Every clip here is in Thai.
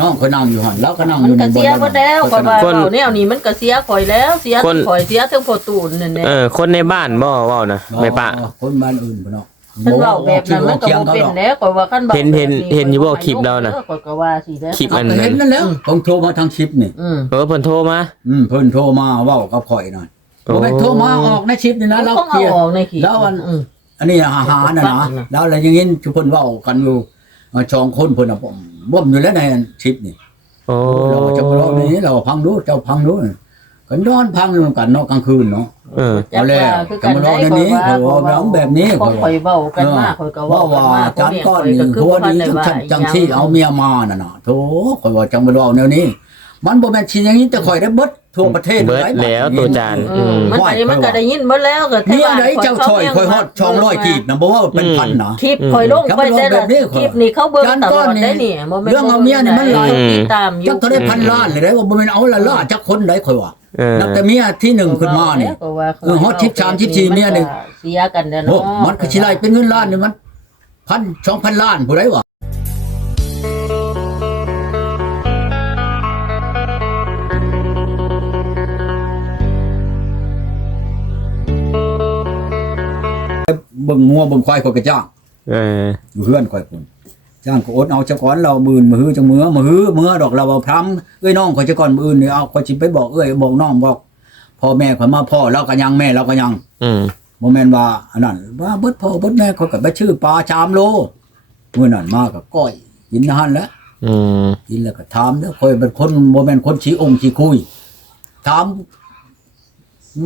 น้องเขานั่งอยู่หั่นแล้วก็นั่งอมันยู่ในก็บ่เสียอนบ่แล้วก็ว่าคนเอาแนวนี้มันก็เสียข่อยแล้วเสียคนข่อยเสียทั้งพ่อตูนนั่นแหละ เออ คนในบ้านบ่เว้านะแม่ปะคนบ้านอื่นพุ่นเนาะฉันเว้าแบบนั้นมันก็เคียงบ่เขาเป็นดอกแล้วก็ว่าคันว้าเห็นเห็นแบบเห็นอยู่บ่คลิปเราน่ะออข่อยก็ว่าสิแล้วคลิปเอาก็เห็นนั่นแล้วผมโทรมาทางชิปนี่ อืมเออเพิ่นโทรมา อืมเพิ่นโทรมาเว้ากับข่อยหน่อยโอ้บ่แม่นโทรมาออกในชิปนี่นะเราต้องเคลีเอายร์ ออกในขีดแล้วอัน อืม อันนี้อาหารน่ะฟันะงน่ะแล้วอะไรอย่างงี้ทุกคนเว้ากันอยู่เอ่อสองคนเพิ่นน่ะผม บ่มอยู่แล้วในชิปนี่โอ้เราจะมาเล่านี้เราพังดูเจ้าพังดูกันนอนพังอยู่กันเนาะกลางคืนเนาะเออเอาแล้วคือจะมาเล่าในนี้ข่อยเว้าน้ำแบบนี้ข่อยข่อยเว้ากันมาข่อยก็ว่าเว้ากันว่ามาจานก้อนข่นี่ยก็หัวบ่ทันี้ได้จังว่าจังที่เอาเมียมาน่ะน่ะโธ่ข่อยว่าจังบ่เล่าแนวนี้ มันบ่แม่นชิอย่างนี้แต่ข่อยได้เบิด ทั่วประเทศเบิดหายแล้วตัวจานอืมมันก็ได้มันก็ได้ยินเบิดแล้วก็เมียใดเจ้าช่อยข่อยฮอด200กีบน่ะบ่ว่าเป็นพันนะ คลิปข่อยลงไปแต่ละคลิปนี่เขาเบิ่งตลอดได้นี่บ่แม่นเรื่องเอาเมียนี่มันหลาย ติดตามอยู่จักเท่าได้พันล้านเลยได้ว่าบ่แม่นเอาละล่าจักคนใดข่อยว่าเออ นับแต่เมียที่หนึ่งขึ้นมานี่ ก็ว่าเออฮอดชิปสามชิปสี่เมียหนึ่งเสียกันเด้อโอ้เนาะ มันคือชิไลเป็นเงินล้านนี่มันพันสองพันล้านผู้ใดวะ เบิ่งงัวเบิ่งควายข่อยก็จ้างเอออยู่เฮือนข่อยพุ่นจ้างก็อดเอาเจ้าก่อนเราบืนมือจังมือมือมือดอกเราเอาพร้ำเอ้ยน้องข่อยจะก่อนมืออื่นนี่เอาข่อยสิไปบอกเอ้ยบอกน้องบอกพ่อแม่ข่อยมาพ่อเราก็ยังแม่เราก็ยัง อืมบ่แม่นว่าอันนั้นว่าเบิดพ่อเบิดแม่เขาก็ไปชื่อปลาชามโลมื้อนั้นมาก็ก้อยกินอาหารแล้วอืมกินแล้วก็ถามเด้อคอยเป็นคนบ่แม่นคนชี้องค์ชี้คุยถาม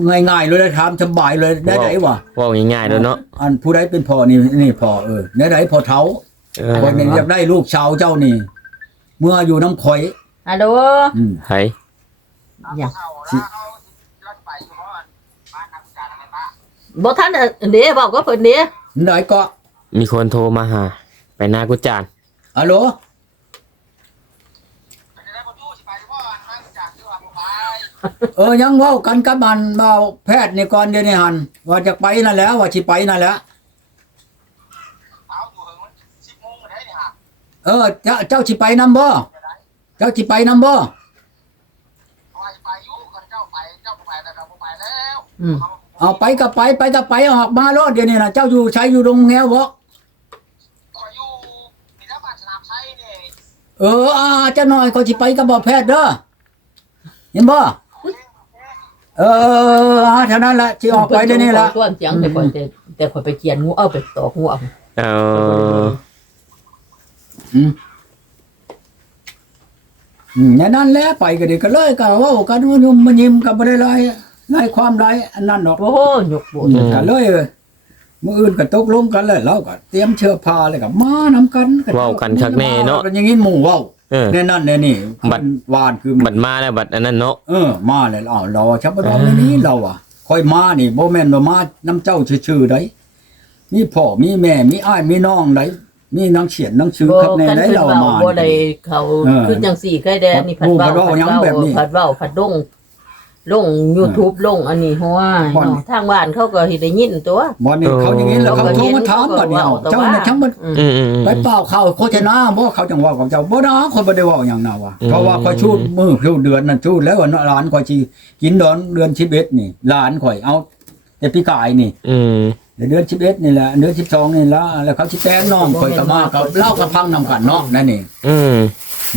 ง่ายๆเลยนะถามสบายเลยได้ไดวะเว่าง่ายๆแล้วเนาะอันผู้ใดเป็นพ่อนี่นี่พ่อเออได้ไดพ่อเฒ่าเออคอยนี่อยากได้ลูกชาวเจ้านี่ เมื่ออยู่น้ำข่อยฮัลโหลอืมไผอย่าบ่ทันเด้เว้าก็เพิ่นเด้ได้ก็มีคนโทรมาหา ไปหน้ากุจานฮัลโหล เออยังเว้ากันกับมันเบาแพทย์นี่ก่อนเดี๋ยวนี้หันว่าจะไปนั่นแหล้ว ว่าสิไปนั่นแหละเออเจ้าเจ้าสิไปนำบ่เจ้าสิไปนำบ่อืม เอาไปก็ไปไปก็ไปออกมารถเดี๋ยวนี้นะเจ้าอยู่ใช้อยู่โรงแงวบ่เอออ่าเจ้าหน่อยเขาสิไปกับบ่แพทย์เด้อเห็นบ่ เอออ่าเท่านั้นแหละสิออกไปเดี๋ยวนี้ละส่วนเสียงแต่ข่อยแต่แต่ข่อไปเขียนงูเอาไปตอกงูเอาเอออืมอืมแน่นั่นแหละไปก็ดีก็เลยก็เว้ากันว่ายุ่มมันยิ้มกับบ่ได้หลายหลายความหลายอันนั้นดอกโอ้โหยกโบนก็เลยมื้ออื่นก็ตกลงกันแล้วเราก็เตรียมเชื้อผ้าเลยก็มานํกันเว้ากันคักแน่เนาะ ป็อย่างงี้หมู่เว้า เออ แน่นั่นแน่นี่บัดหวานคือบัดมาแล้วบัดอันนั้นเนาะเออมาแล้วอ้าวเราชับบ่ต้องในนี้เราอะค่อยมานี่บ่แม่นว่ามาน้ำเจ้าชื่อๆไดมีพ่อมีแม่มีอ้ายมีน้องไดมีนางเขียนนางชื่อบ่ครับแน่กันได้เพิ่นเราเว้ามา บ่ได้นี่เขาเออคือจังสี่ไข่แดงนี่ผัดผู้เว้าผัดเว้าหยังแบบนี้ผัดเว้าผัดดง ลง YouTube ลงอันนี้หัวบ่อน เนาะทางบ้านเขาก็สิได้ยินตัว บ่นี่เขาอย่างนี้แล้วเขาเราก็โทรเห็นมาถามบัดนี้เอาเขาก็เจ้าเว้าเนี่ยทั้งหมดอืมอืมอืมอืม ไปเปล่าเข้าโฆษณาบ่เขาจังว่ากับเจ้าบ่นะคนบ่ได้เว้าหยังน่ะว่ะอืม เพราะว่าข่อยชูดมือชูดเดือนนั่นชูดแล้วว่าหลานข่อยสิกินดอนเดือน11นี่หลานข่อยเอาแต่ปีกายนี่อืมเดือน11นี่แหละเดือน12นี่ละแล้วเขาสิแต่งน้องข่อยก็มากับเล่ากับพังนำกันเนาะนั่นนี่อืม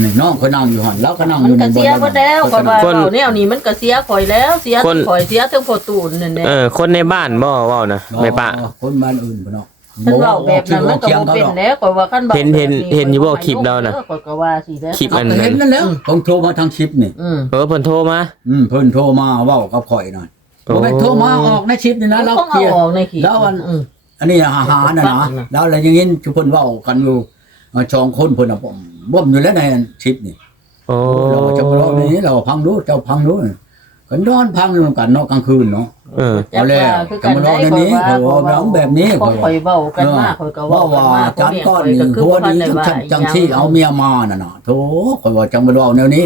นี่น้องข่อยนั่งอยู่หั่นแล้วก็นั่งอมันยู่ในก็บ่เสียอนบ่แล้วก็ว่าคนเอาแนวนี้มันก็เสียข่อยแล้วเสียคน ข่อยเสียทั้งพ่อตูนนั่นแหละเออ คนในบ้านบ่เว้านะแม่ปะ คนบ้านอื่นพุ่นเนาะฉันเว้าแบบนั้นมันก็บ่เป็นแล้วข่อยว่าคันเห็นเห็นเห็นอยู่บ่คลิปเราน่ะ ข่อยก็ว่าสิแล้วคลิปเอาอันก็นั้เห็นนนั่นแล้วผมโทรมาทางคลิปนี่ อืมเออเพิ่นโทรมา อืมเพิ่นโทรมาเว้ากับข่อยหน่อยบ่แม่นโทรมาออกในคลิปนี่นะเราต้องเคเอาลียร์ ออกในขีดแล้วอัน อืม อันนี้อาหารน่ะนะแล้วอะไรอย่างงี้ทุกคนเว้ากันอยู่ เอ่อสองคนเพิ่นน่ะผมบ่มอยู่แล้วในคลิปนี่โอ้เราจะมาเล่านี้เราพังดูเจ้าพังดูกันนอนพังอยู่กันเนาะกลางคืนเนาะเออเอาแล้วคือจะมาเล่าในนี้เขาเว้าน้ำแบบนี้ข่อยข่อยเว้ากันมาข่อยก็ว่าเว้ากันว่ามาจานก้อนนี่ข่อยก็คือหัวบ่ทันี้ได้จังว่าจังจังที่เอาเมียมาน่ะน่ะโธ่ข่อยว่าจังบ่เว้าแนวนี้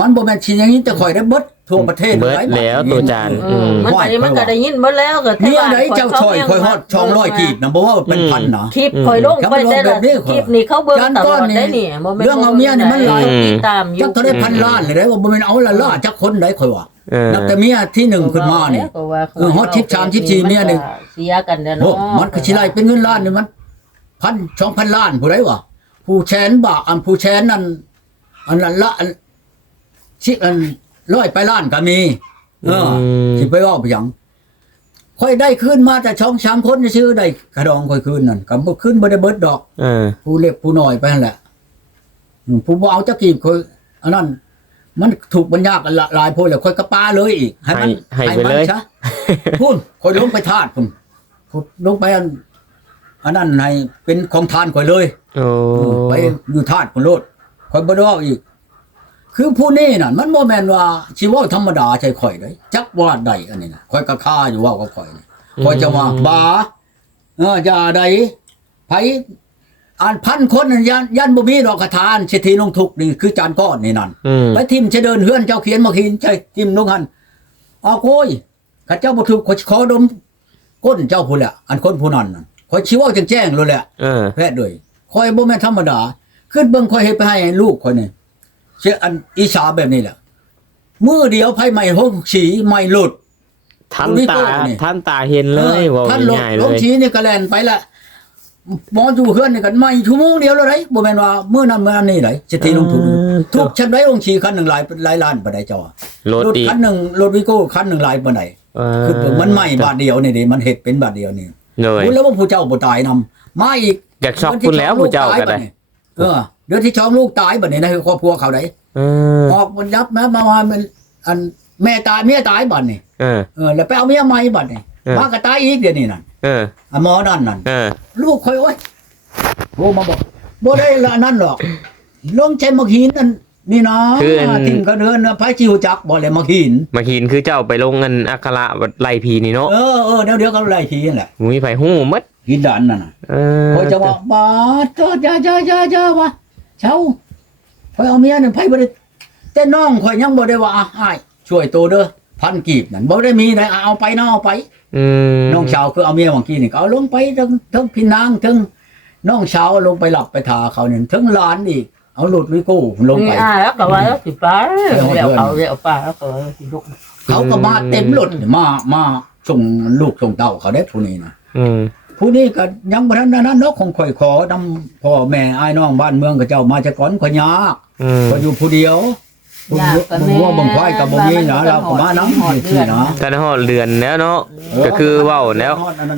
มันบ่แม่นชินอย่างนี้แต่ข่อยได้เบิดทั่วประเทศเบิดหายแล้วตัวจานอืมมันไปมันก็ได้ยินหมดแล้วก็เนี่ยไหนเจ้าช่อยข่อยฮอด200กีบนะบ่ว่าเป็นพันนะคลิปข่อยลงไปแต่ละคลิปนี่เขาเบิ่งตลอดได้นี่บ่แม่นเรื่องเอาเมียนี่มันหลายติดตามอยู่จักเท่าได้พันล้านเลยได้ว่าบ่แม่นเอาละล้านจักคนได้ข่อยว่าเออนับแต่เมียที่หนึ่งขึ้นมานี่ก็ว่าเออฮอดชิปสามชิปสี่เมียนี่เสียกันแล้วโอ้เนาะมันก็สิไล่เป็นเงินล้านนี่มันพันสองพันล้านผู้ใดวะผู้แชนบาอันผู้แชนนั่นอันนั้นละอัน ชิอันร้อยไปล้านก็มีเอออม สิไปว่าไปหยังค่อยได้ขึ้นมาแต่ช่องสามคนชื่อได้กระดองค่อยขึ้นนั่นก็บ่ขึ้นบ่ได้เบิดดอก เออ ผู้เล็กผู้น้อยไปนั่นแหละอืมผู้บ่เอาจักกีบค่อยอันนั้น มันถูกบรรยากกันละลายโพดแล้วค่อยกระปาเลยอีกให้มันให้ให้ไปมัเลย ซะ พูดคอยลงไปทาดพุ่นพุ่นลงไปอันอันนั้นให้เป็นของทานคอยเลย โอ้ ไปอยู่ทาดพุ่นโลดคอยบ่ได้เว้าอีก คือผู้นี้น่ะมันบ่แม่นว่าชีวะธรรมดาใช่ข่อยเด้จักว่าใดอันนี้น่ะข่อยก็ค่าอยู่เว่ากับข่อยนี่ข่อยจะว่าบาเอออย่าใดไผอ่านพันคนนั่นยันยันบ่มีดอกกระทานสิทีลงทุกข์นี่คือจานก้อนนี่นั่นอืมไปทิมจะเดินเฮือนเจ้าเขียนมาขีนใจทิมลงหันเอาโก้ยข้าเจ้าบ่ถูกขอยขอดมก้นเจ้าผู้นแหละอันคนผู้นั้นน่ะขอยชี้เว่าจังแจ้งเลยแหละเออแพทย์ด้วยคอยบ่แม่นธรรมดาขึ้นเบิ่งคอยเฮ็ดไปให้ลูกคอยนี่ เชื่ออันอีสาแบบนี้แหละมือเดียวไผใหม่ห้องฉีใหม่หลุด ท่านโอ้นี่ตาโก้นี่ ท่านตาเห็นเลยออว่าท่านลงง่ายๆลเลงยฉีนี่ก็แล่นไปละหมออยู่เฮือนนี่กันใหม่ชั่วโมงเดียวแล้วไดบ่แม่นว่ามื้อนั้นมื้อนั้นนี่ไดสิทีลงทุนเออ ทุกชั้นไดองค์ฉีคันหนึงหลายหลายล้านปานใดเจ้าอะรถรถอีกคันหนึ่งรถวิโก้คันหนึ่งหลายปานใดเออคือมันใหม่บาทเดียวนี่ดิมันเห็ดเป็นบาทเดียวนี่เลยคุณแล้วว่าผู้เจ้าบ่ตายนำมาอีกอยากช็อกคุณแล้วผู้เจ้าก็ได้ เออ เดือนที่ช่องลูกตายบัดนี้นะคือครอบครัวเขาได้เออออกมันยับแม้มาว่ามันอันแม่ตายเมียตายบัดนี่เออ เออแล้วไปเอาเมียใหม่บัดนี่เออ มาก็ตายอีกเดี๋ยวนี้นั่นเอออะหมอนั่นนั่น เออ ลูกคอยโอ้ยโทรมาบอกบ่ได้ละนั่นหรอกลงใจมักหินนั่นนี่นะคืออันทิมเขาเดินนะพระจิวจักบ่เลยมักหิน มาหินคือเจ้าไปลงเงินอัคระไล่พีนี่เนาะเออเออเดี๋ยวเดี๋ยวเขาไล่ทีนั่นแหละมุ้ยไผหู้หมัดหินดันนั่นน่ะเออคอยจะว่าบาดเจ้าจ้าจ้าจ้าจ้าวะ เช้าคอยเอาเมียนี่ไผบ่ได้แต่น้องคอยยังบ่ได้ว่าอะอ้ายช่วยโตเด้อพันกีบนั่นบ่ได้มีไหนเอาไปน้องเอาไปอืมน้องสาวคือเอาเมียเมื่อกี้นี่ก็เอาลงไปทั้งทั้งพี่นางทั้งน้องสาวลงไปหลับไปทาเขาเนี่ยทั้งหลานอีกเอาหลุดวิโก้ลงนี่ไปอ่าแล้วก็ว่าแล้วสิป้าแล้วเขาแล้วป้าแล้วก็สิลูกเขาก็มาเต็มรถมามาส่งลูกส่งเต้าเขาได้ผู้นี้นะอืม ผู้นี้ก็ยังบ่ทันนั้นเนาะของข่อยขอนำพ่อแม่อ้ายน้องบ้านเมืองกับเจ้ามาจากก่อนข่อยยากอืมข่อยอยู่ผู้เดียว ผู้วัวบังควายกับบ่มีนะเราก็มานำนี่นะกันฮอดเดือนแล้วเนาะก็คือเว้าแล้ว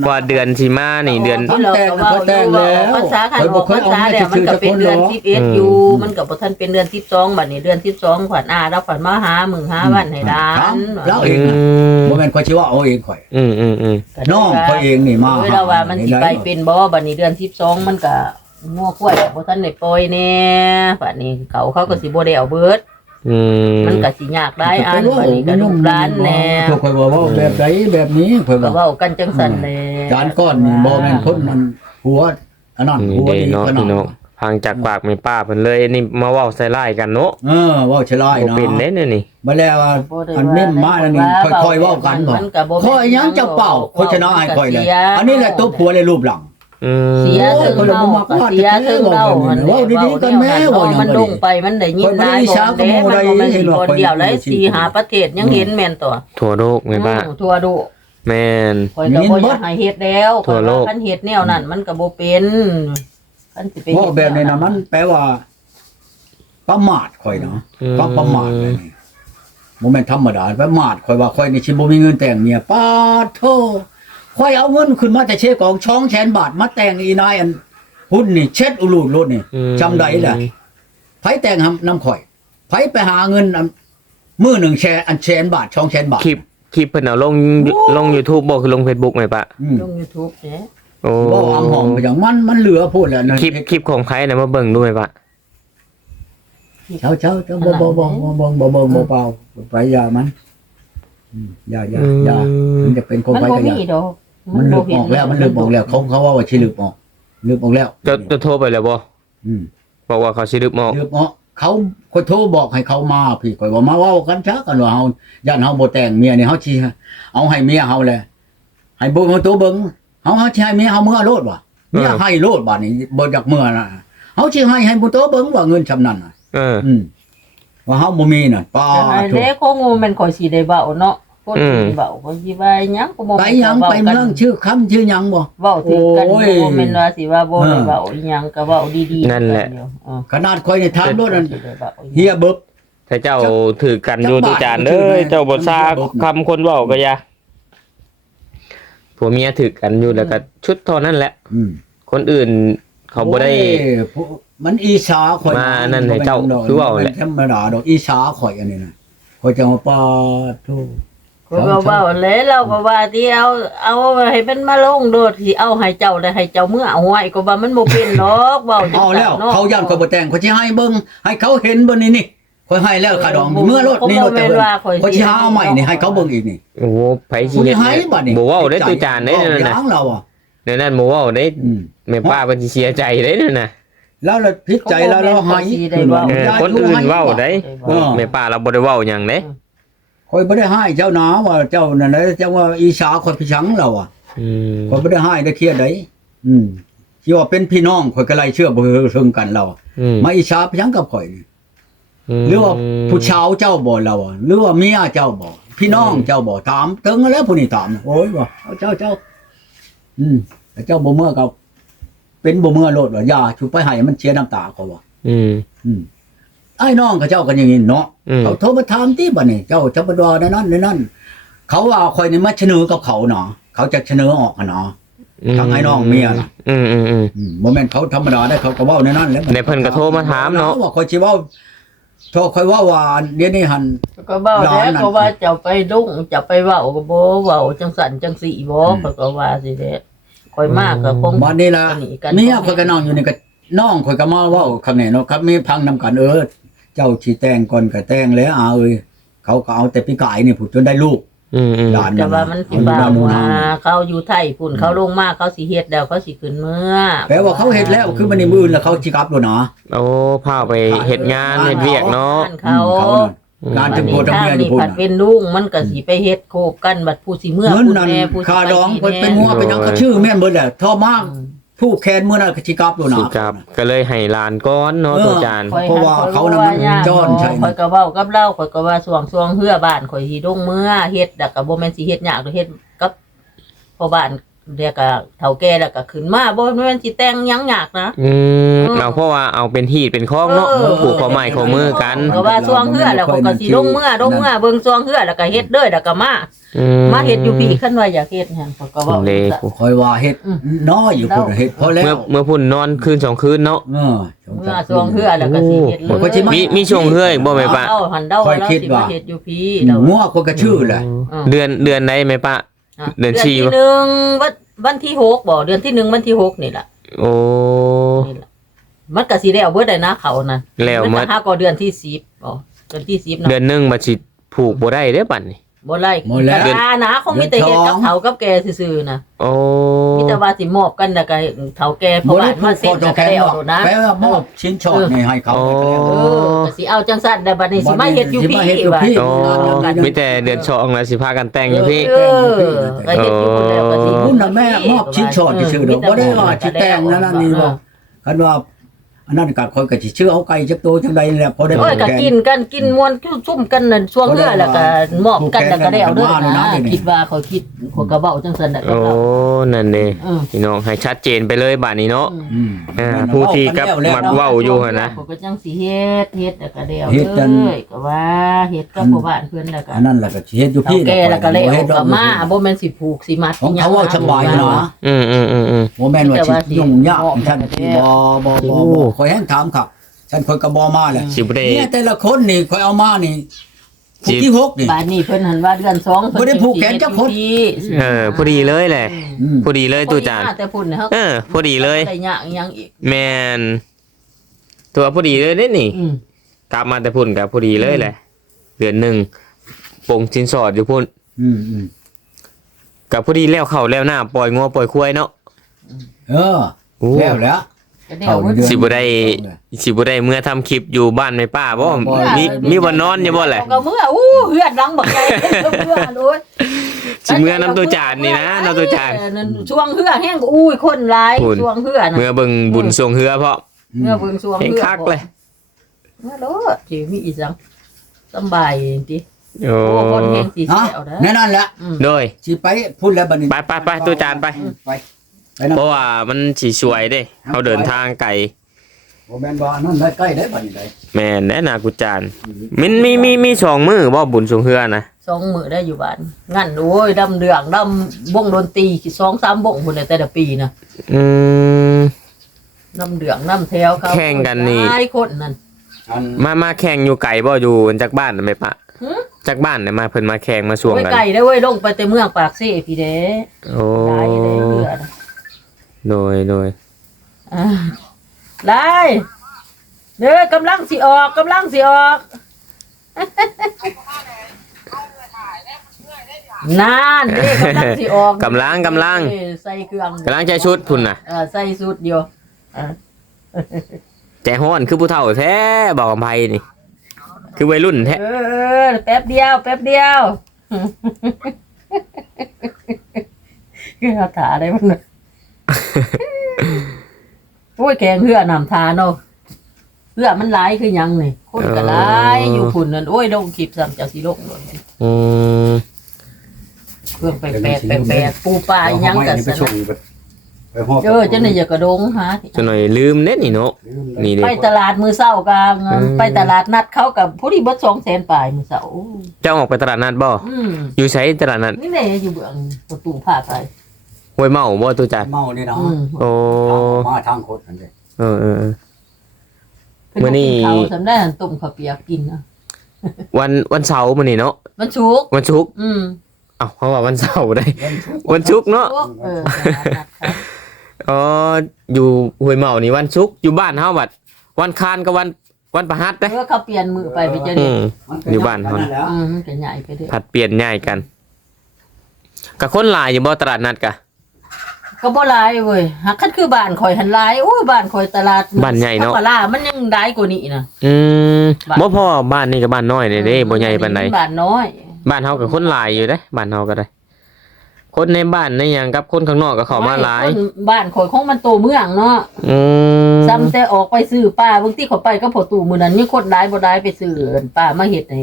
ว่าเดือนสิมานี่เดือนที่เราก็ว่าอยู่ภาษาขันออกภาษาแล้วมันก็เป็นเดือน11อยู่มันก็บ่ทันเป็นเดือน12บัดนี้เดือน12ขวัญอาแล้วขวัญมาหามึงหาวันให้ดานแล้วเองอืมบ่แม่นข่อยสิว่าเอาเองข่อยอืมอืมอืมน้องข่อยเองนี่มาเวลาว่ามันสิไปเป็นบ่บัดนี้เดือน12มันก็งัวกล้วยบ่ทันได้ปล่อยแน่บัดนี้เขาเขาก็สิบ่ได้เอาเบิด อืมมันก็สิยากได้อันบัดนี้ก็ลูกหลานแน่พวกข่อยบอกว่าแบบใดแบบนี้ข่อยก็ว่าเว้ากันจังซั่นแหละจานก้อนนี่บ่แม่นคนนั้นหัวอันนั้นนี่หัวเด้ดีเนาะขนาพี่ดน้องฟังจากปากแม่ป้าเพิ่นเลยนี่มาเว้าใส่ร้ายกันเนาะเออเว้าฉลาดบ่นะเป็นเด้เนี่ยนี่ บ่แล้วว่าอันเม่มมาอันนี้ค่อยๆเว้ากันบ่ มันก็บ่แม่นค่อยยังจะเป่าโฆษณาให้ค่อยเลย อันนี้แหละตัวผัวเลยรูปหลังอืม เสียถึงโอ้ยคนละเฮาบ่มักว่าเสียถึงเฮาเว้าดีๆกันแม่เว้าหยังมันก็ดีลงไปมันได้ยินคนบ่ได้ได้บ่ช้าก็เด้บ่มันได้บ่แม่นเห็สินว่าคนเดียวเลยคนสี่หาประเทศยังเห็นแม่นตัวทั่วโลกแม่ป้าอืมทั่วโลกแม่นข่อยก็บ่อยากให้เฮ็ดแล้วทั่วโลกคันเฮ็ดแนวนั้นมันก็บ่เป็นคันสิไปเพราะเฮ็ดแบบนี้นะมันแปลว่า ประมาทข่อยเนาะอืมความประมาทเลยนี่บ่แม่นธรรมดาประมาทข่อยว่าข่อยนี่สิบ่มีเงินแต่งเมียป้าดโท ข่อยเอาเงินขึ้นมาแต่เชกองช่องแสนบาทมาแต่งอีนายอันหุ้นนี่เช็ดอุลูดรถนี่อืมจำได้แหละไผแต่งหำน้ำข่อยไผไปหาเงินอันมื้อหนึ่งแชร์อันแสนบาทช่องแสนบาทคลิปคลิปเพิ่นเอาลงลง YouTube บ่คือลง Facebook แม่ป้าอืมลง YouTube เด้โอ้บ่อำหอมไปอย่างมันมันเหลือพูดแล้วนะคลิปคลิปของใครน่ะมาเบิ่งดูแม่ป้าเช้าเช้าเช้าบ่บ่บ่บ่บ่บ่บ่บ่เปล่าไปยามันอืมยายายามันจะเป็นคนมันไปบ่ก็มียาดอก มันลึกออกแล้วมันลึกออกแล้วเขาเขาว่าว่าชิลึกออกลึกออกแล้วจะจะโทรไปแล้วบ่อืมบอกว่าเขาสิดึกมอกลึกออกเขาคนโทรบอกให้เขามาพี่ข่อยว่ามาเว้ากันชักกันว่าเฮาย่านเฮาบ่แต่งเมียนี่เฮาสิเอาให้เมียเฮาแหละให้เบิ่งเอาตัวเบิ่งเฮาเฮาสิให้เมียเฮาเมื่อโลดว่ะเมียให้โลดบัดนี้บ่อยากเมื่อน่ะเฮาสิให้ให้บ่ตัวเบิ่งว่าเงินชำนั้นน่ะเอออืมว่าเฮาบ่มีน่ะป้าแต่ไอ้ถูกเด็กคงแมันข่อยสิได้เว้าเนาะ คนสิเว้าข่อยสิว่าหยังก็บ่ไปหยังไปเมืองชื่อคำชื่อหยังบ่เว้าถึงกันโอ้ยบ่แม่นว่าสิว่าบ่ได้เออเว้าอีหยังก็เว้าดีๆนั่นแหละกัอยู่เออขนาดข่อยนี่ถามรถนั่นสิได้ว้าอีหยังเฮียเบิบถ้าเจ้าถือกันอยู่จักบาทตุจานถืเด้อไหมยเจ้าบ่ซามันบ่คำคนเว้าก็อย่าผัวเมียถือกันอยู่แล้วก็ชุดเท่านั้นแหละอืมคนอื่นเขาบ่ได้โอ้ยผู้มันอีสาข่อยมานั่นให้เจ้าคือว่าแหละธรรมดาดอกอีสาข่อยอันนี้น่ะข่อยจะมาปาทู ก็เว้าแล้วเราก็ว่าที่เอาเอาให้มันมาลงโดดสิเอาให้เจ้าได้ให้เจ้าเมื่อเอาไว้ก็ว่ามันบ่เป็นหรอกเว้าจังเอาแล้วซั่นนะเขาย่านข่อยบ่แต่งข่อยสิให้เบิ่งให้เขาเห็นเบิ่งนี่นี่ข่อยให้แล้วค่าดอกเมื่อรถนี่รถแต่เบิ่งข่อยสิหาเอาใหม่นี่ให้เขาเบิ่งอีกนี่โอ้โหไผสิผู้เฮ็ที่ดให้บัดนี้บ่เว้าได้ตุจานได้นั่นเว้น่ะอย่างเราอะในนั้นบ่เว้าได้อืมแม่ป้าเพิ่นสิเสียใจได้นั่นน่ะแล้วเราพิจใจแล้วเราให้เออคนอื่นเว้าได้เออแม่ป้าเราบ่ได้เว้าหยังเด้ ข่อยบ่ได้ให้เจ้านาว่าเจ้านั่นนะเจ้าว่าอีสาข่อยพิชังเราอะอืมข่อยบ่ได้ให้ได้เครียดได้อืมที่ว่าเป็นพี่น้องข่อยก็ไล่เชื่อบ่ถึงกันเราอะอืมมาอีสาพิชังกับข่อยนี่หรือว่าผู้ชาวเจ้าบ่เราอะหรือว่าเมียเจ้าบ่พี่น้องเจ้าบ่ถามถึงแล้วผู้นี้ถามโอ้ยว่าเอาเจ้าเจ้า อืมแต่เจ้าบ่เมื่อก็เป็นบ่เมื่อโลดว่าอย่าชุบไปให้มันเสียน้ำตาเขาว่าอืมอืม ไอ้น้องกับเจ้ากันอย่างนี้เนาะอืม เขาโทรมาถามที่บัดนี้เจ้าจะบ่ดอในนั้นในนั้นเขาว่าข่อยนี่มาเสนอกับเขาเนาะเขาจะเสนอออกอะเนาะ ทางไอ้น้องเมียน่ะ อืมอืมอืม อืมบ่แม่นเขาธรรมดาได้เขาก็เว้าในนั้นแหล้วในเพิ่นก็โทรมาถามเนาะ ว่าข่อยสิเว้าโทรข่อยเว่าว่าเดี๋ยวนี้หัน ก็เว้าร้านนั่นแล้วก็ว่าเจ้าไปดุ้งเจ้าไปเว้าก็บ่เว้าจังสั่นจังสี่บ่อืมเขาก็ว่าสิเด้ข่อยมากก็คงวันนี้ล่ะหนีกัน เมียข่อยก็นั่งอยู่นี่ก็น้องข่อยก็มาเว้าคำนี้เนาะครับมีพังนำกันเออ เจ้าสิแต่งก่อนก็แต่งแล้วอาเอ้ยเขาก็เอาแต่ปีกายนี่ผู้จนได้ลูกอืมอืมหลานแต่ว่ามันสิเอบ่าอยู่ว่าบ้านเขาอยู่ไทยพุ่นเขาลงมาเขาสิเฮ็ดแล้วเขาสิขึ้นเมื่อแปลว่าเขาเฮ็ดแล้วคือมันนี่มื้อแล้วเขาสิกลับแล้วนะโอ้พาไปเฮ็ดงานเฮ็ดเวียกเนาะบ้เขาอืมเขานั่นงานถึงโพธิ์ทำเมียนี่พุ่นผัดน่ะเป็นลุงมันก็สิไปเฮ็ดโคบกันบัดผู้สิเมื่อเงินผู้นั่นแน่ผู้สิค่าไปดองนี่เพิ่นเป็นแงัวเป็นหยังก็ชื่อแม่นเบิดแหละทอมากอืม ผู้แคนมื้อนั้นก็สิกลับแล้วนะสิกลับก็เลยให้หลานก้อนเนาะเออ ตัวจาน ข่อยเพราะว่าเขาน่ะมันย่จ้อนใช่ข่อยก็เว้ากับเราข่อยก็ว่าสวงสวงเฮือบ้านข่อยสิลงเมื่อเฮ็ดแล้วก็บ่แม่นสิเฮ็ดยากหรือเฮ็ดกับพ่อบ้าน เรียกก็เฒ่าแก่แล้วก็ขึ้นมาบ่แม่นสิแต่งหยังยากนะ อืมเออ เอาเพราะว่าเอาเป็นที่เป็นข้องเนาะเออผูกข้อไม้ข้อมือกันก็ว่าสวงเฮือแล้วข่อยก็สิลงเมื่อลงเมื่อเบิ่งสวงเฮือแล้วก็เฮ็ดเด้อแล้วก็มาอืมาเฮ็ดอยู่พี่คันว่าอยากเฮ็ดหยังข่อยก็เว้าเลจังซั่นคอยว่าเฮ็ดอืม น้อยอยู่พุ่นเฮ็ดพอแล้เมื่อวเมื่อพุ่นนอนคืนสองคืนเนาะ เออเมื่อสวงเฮือแล้วก็สิเฮ็ดเลโอ้ยโหมีมีช่วงเฮืออีกบ่แม่ป้าเดาหันเดาค่อยแล้วคิดสิว่ามาเฮ็ดอยู่พี่เดา งัวคนก็ชื่อแหละอืมเดือนเดือนไหนแม่ป้าอะ เดือนเดือนสี่ที่วะหนึ่งวันวันที่หกบ่เดือนที่หนึ่งวันที่หกนี่แหละโอ้นี่แหละมันก็สิแล้วเบิดได้นะเขานั่นแล้วมันหมก็ดห้าก็เดือนที่สิบบ่เดือนที่สิบเดือเนาะนหนึงมาสิผูกบ่ได้เด้บัดนี้บ่ไล่หมดแล้วกานะคงมีแต่เฮ็ดกับเขากับแกซื่อๆนะโอ้มี แต่ว่าสิมอบกันแล้วก็เฒ่าแกเพราะว่ามาเซ็นตัแล้ววแขก็นแล้วบอกโดนนะแปลว่ามอบชิ้นช็อตนี่ให้เขาโอ้เออก็สิเอาจังซั่นแต่บัดนี้สิมาเฮ็ดอยู่สิพี่มาเฮ็ดอยู่ว่าพี่ โอ้มีแต่เดือนสองแล้วสิพากันแต่งอยู่พี่ เออก็เฮ็ดอยู่คนแล้วก็สิคุณน่ะแม่มอบชิ้นช็อตซื่อๆดอกบ่ได้ว่าสิแต่งนั่นนั่นนี่บ่คันว่า อันนั้นก็คอยก็สิชื่อเอาไก่จักโตจังใดนี่แหละพอได้โอ้ยก็แงกินกันกินมวนซุ่มกันนั่นช่วงเรือแล้วก็มอบกันแล้วก็ได้เอาเด้อนะคิดว่าเขาคิดเขาก็เว้าจังซั่นน่ะก็โอ้เว้านั่นเด้อืมพี่น้องให้ชัดเจนไปเลยบัดนี้เนาะอืมอ่าผู้ที่กับมักเว้าอยู่หั่นนะเขาก็จังสิเฮ็ดเฮ็ดแล้วก็ได้เอาเฮ็ดกันเลยก็ว่าเฮ็ดกับพ่อบ้านเพิ่นแล้วก็อันนั้นแหละก็สิเฮ็ดอยู่เฒ่าพี่แก่แล้วก็เลยบ่เอาเฮ็ดดกลับมาบ่แม่นสิผูกสิมัดของเขาว่าสบายนะอืมอืมอืมอืมบ่แม่นว่าสิยุ่งยากท่านบ่บ่บ่โอ้บ่คอยแห้งถามครับฉันคอยก็บ่มาแหละสิบ่ได้เนี่ยแต่ละคนนี่คอยเอามานี่สิผู้ที่หกนี่ บ้านนี้เพิ่นหันว่าเดือนสองเพิ่นบ่ได้ผูกแขนจักคน เออพอดีเลยแหละอืม พอดีเลยตู้จาน แต่พุ่นเนี่ยเฮาเออพอดีเลย ได้ยากอีหยังอีกแมนตัวพอดีเลยเด้นี่ อืมกลับมาแต่พุ่นกับพอดีเลยแหละเดือนหนึ่งปงชินสอดอยู่พุ่นอืมอืมกับพอดีแล้วเข่าแล้วหน้าปล่อยงัวปล่อยควายเนาะเออโอ้แล้วแหล้ว ก็แนวเบิดสิบ่ได้สิบ่ได้เมื่อทำคลิปอยู่บ้านแม่ป้าบ่มีมีบ่นอนอยู่บ่แหละ ก็เมื่ออู้เฮือนหลังบักใหญ่เมื่อโอ้ยสิเมื่อน้ำตัวจานนี่นะน้ำตัวจาน เออช่วงเฮือแห้งก็อุ้ยคนหลายคุณ ช่วงเฮือน่ะเมื่อเบิ่งบุญทรงเฮือเพราะเมื่อเบิ่งช่วงเห็นเฮือคักเลย เมื่อโลดสิมีอีสังสำบายติโอ้โอ้คนแห้งสิฮะแซวเด้อแน่นอนแหละอืมโดยสิไปพูดแล้วบัดนี้ไปไปไปตัวจานไป ไป ไปนำเพราะว่ามันสิสวยเด้เฮาเดินทางไกลบ่แม่นว่าอันนั่นได้ใกล้ได้บัดนี้ได้แม่นแน่นากุจานมันมีมีมีสองมือบ่บุญทรงเฮือนะสองมื้อได้อยู่บ้านงั้นโอ้ยดำเดืองดำวงดนตรีสองสามวงพุ่นน่ะแต่ละปีนะอืมน้ำเดืองน้ำแถวเขาแข่งกันนี่ หลายคนนั่น อันมามาแข่งอยู่ไกลบ่อยู่จากบ้านน่ะแม่ปะหึ จากบ้านเนี่ยมาเพิ่นมาแข่งมาสวงโอ้ยกันไก่ได้เว้ยลงไปแต่เมืองปากซี่พี่เด้ โอ้ได้ได้เรือนะ โดยโดยอ่าได้เด้อกำลังสิออกกำลังสิออก นานเด้กำลังสิออกกำลังกำลัง เอ้ยใส่เครื่องกำลังใจชุดพุ่นน่ะ เออใส่สุดเดียวอ่าใจฮ้อนคือผู้เฒ่าแท้บอกกับไผนี่ คือวัยรุ่นแท้เออแป๊บเดียว แป๊บเดียว คือเอาถาได้มั้งเนี่ย โอ้ยแกงเหือนำทาเนาะเหือมันหลายคือหยังนี่คนก็หลายอยู่พุ่นนั่นโอ้ยลงคลิปซ้ำจากสิลงเลยอืมเครื่องแปลกๆแปลกๆปูปลาอิหยังกันไปซะส่งนะไปไปฮอบเออเจะนี่อย่ากระดงหาจะหน่อยลืมเน็ตนี่เนาะนี่เด้ไปตลาดมือเศร้ากลางอืมไปตลาดนัดเขากับผู้ที่เบิดสองแสนปลายมือเศร้าเจ้าออกไปตลาดนัดบ่อืมอยู่ไสตลาดนัดนี่แหละอยู่เบื้องประตูผ้าไป ห้วยเมาบ่ตัวจัดเมานี่นะอืมโอ้มาทางโคตรนั่นเด้เออเออเออเพิ่มื้อนี้ เขาทำได้หั่นต้มข้าวเปียกกินนะวันวันเสาร์มื้อนี้เนาะมันชุก วันศุกร์อืมเอ้าเพราะว่าวันเสาร์ได้วันศุกร์วันศุกร์เนาะชุกเออตลาดนัดเขาอ๋ออยู่ห้วยเมานี่วันศุกร์อยู่บ้านเฮาบัดวันคานกับวันวันประหัสเอเด้อเขาเปลี่ยนมือไปไปเจออืเด็กมมันก็อยู่บ้านนั่นแหละอืมมันก็ใหญ่ไปเด้อผัดเปลี่ยนง่ายกันกับคนหลายอยู่บ่ตลาดนัดกะ ก็บ่หลายเว้ยหากคันคือบ้านข่อยหันหลายโอ้ยบ้านข่อยตลาดบ้านใหญ่เนาะ ปลาร้ามันยังหลายกว่านี้นะ อืมบ้าน บ่พอบ้านนี่กับบ้านน้อยนี่เด้บ่ใหญ่ปานใดบ้านน้อยบ้านเฮากับคนหลายอยู่เด้บ้านเฮาก็ได้ คนในบ้านในหยังกับคนข้างนอกก็เข้ามาหลาย คนบ้านข่อยของมันโตเมืองเนาะอืมซ้ำแต่ออกไปซื้อป้าบางทีเขาไปก็พอตู่มื้อนั้นมีคนหลายบ่ได้ไปซื้อป้ามาเฮ็ดให้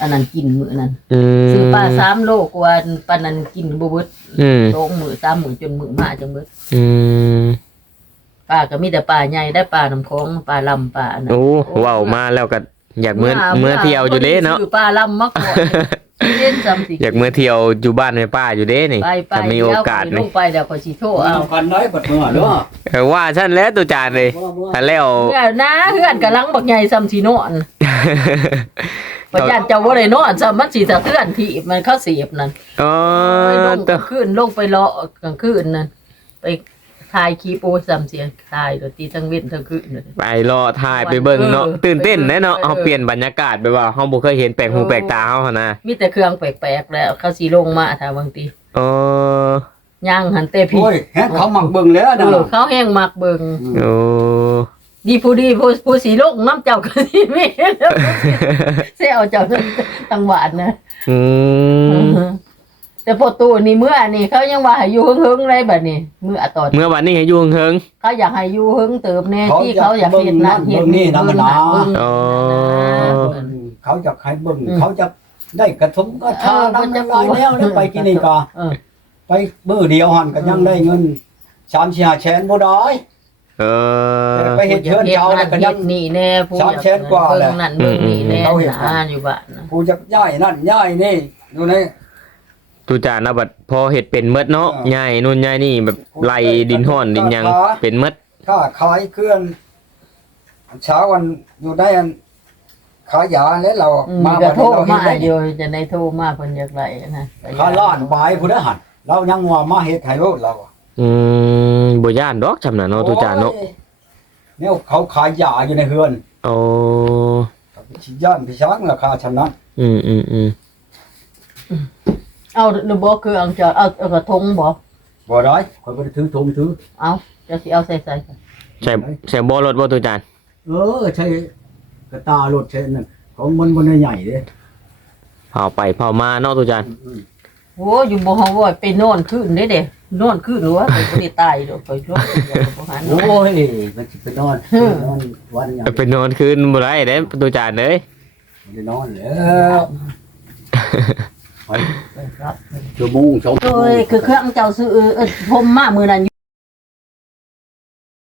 อันนั้นกินมื้อนั้นอืมซื้อป้าสามโลกว่าปานนั้นกินบ่เบิดอืมสองมื้อสามมื้อจนมื้อมาจังเบิดอืมป้าก็มีแต่ป้าใหญ่ได้ป้าน้ำของป้าลำป้าอันนั้นโอ้เว้ามาแล้วก็อยากเมื่อเมื่อเที่ยวอยู่เด้เนาะ ซื้อป้าลำมาก่อนเล่นซ้ำสิอยากเมื่อเที่ยวอยู่บ้านแม่ป้าอยู่เด้นี่ไปไปถ้ามีโอกาสลนี่งไปเดี๋ยวขอยสิโทรเอา เอากันได้บัดเมื่อเด้อเออว่าฉันแล้วตัวจานเลยถ้าแล้ว เพื่อนนะเพื่อนกำลังบักใหญ่ซ้ำสินอน ประยันเจ้าบ่ได้นอนซ้ำมันสิสะเทือนที่มันเข้าเสียบนั่นอ๋อไปลงกตัลาวงคืนลงไปเลาะกลางคืนนั่นไปถ่ายคลิปโอ้ยซ้ำเสียงถ่ายดนตรีทั้งเว้นทั้งคืนเลยไปรอถ่ายไปเบิ่งเนาะเออตื่นเต้นแน่เนาะเออเฮาเปลี่ยนบรรยากาศไปว่าเฮาบ่เคยเห็นแปลกหูแปลกตาเฮาหั่นนะมีแต่เครื่องแปลกๆแล้วเขาสิลงมาถ้าบางทีอ๋อย่างหันแต่พี่โอ้ยแฮะเขามักเบิ่งแล้วเอนะอเขาแห้งมักเบิง โอ้ ดีผู้ดีผู้ผู้สีลงน้ำเจ้าก็สิมีแล้วเสียเอาเจ้าตังหวานนะอืมแต่พอตู้นี่เมื่อนี่เขายังว่าให้อยู่หึงๆเลยบัดนี้เมื่อตอนเมื่อวันนี้ให้อยู่เฮิงเขาอยากให้อยู่หึงเติมแน่ที่เขาอยากเห็นนั่นเห็นนี่เบิ่งนั่นเบิ่งอ๋อนั่นเขาจะให้เบิ่งอืมเขาจะได้กระทงก็ชาเออน้ำมันจะน้ำลายแล้วแล้วไปกินนี่ก็เออไปมื้อเดียวหันก็ยังได้เงิน3-4แสนบ่ได้ เออ ไปเฮ็ดเชิญเจ้าแล้วก็ยังเฮ็ดนี่แน่ผู้อยากสามแสนกว่าแหละ เบิ่งนั่นเบิ่งนี่แน่เขาเห็นนะอยู่บ้านนะผู้จะย้ายนั่นย้ายนี่อยู่ในตูจานนะบัดพอเฮ็ดเป็นเมดเนาะเออใหญ่นู่นใหญ่นี่แบบไล่ดินห้อนดินหยังเป็นเมดค่าขายเครื่องเช้าวันอยู่ได้อันขายยาแล้วเราอืมมาก็วันโทรนี้เราเห็มานได้เดียวจะได้โทรมาเพิ่นอยากได้นะค่าล้านบายผู้ได้หันเรายังว่ามาเฮ็ดให้โลดเราอะ อืมบ่ย่านดอกจำน่ะเนาะตูจานเนาะโอ้ยเนี่ยเขาขายยาอยู่ในเฮือนโอ้ชิย่านพิชักราคาชำนั้นอืมอืมอืมเอาหรือบ่คือเอาจะเอาเอากระทงบ่บ่ได้คนบ่ได้ถือธงถือเอาจะสิเอาใส่ใส่ใช่ใช่บ่รถบ่ตุจานเออใช่กระตารถใช่นั่นของมันบ่ได้ใหญ่เด้เผาไปเผามาเนาะตุจาน โอ้อยู่บ่ฮอดว่าไปนอนคืนเด้เด้นอนคืนหรือว่าไปบ่ได้ตายดอกไปรถไปบ่หันโอ้ยมันสิไปนอนนอนวันหยังไปนอนคืนบ่ได้เด้ตุจานเด้ยบ่ได้นอนแล้วไปไปครับชั่วโมงสองชั่วโดโมยงคือเครื่องเจ้าซื้อเออผมมามื้อนั้น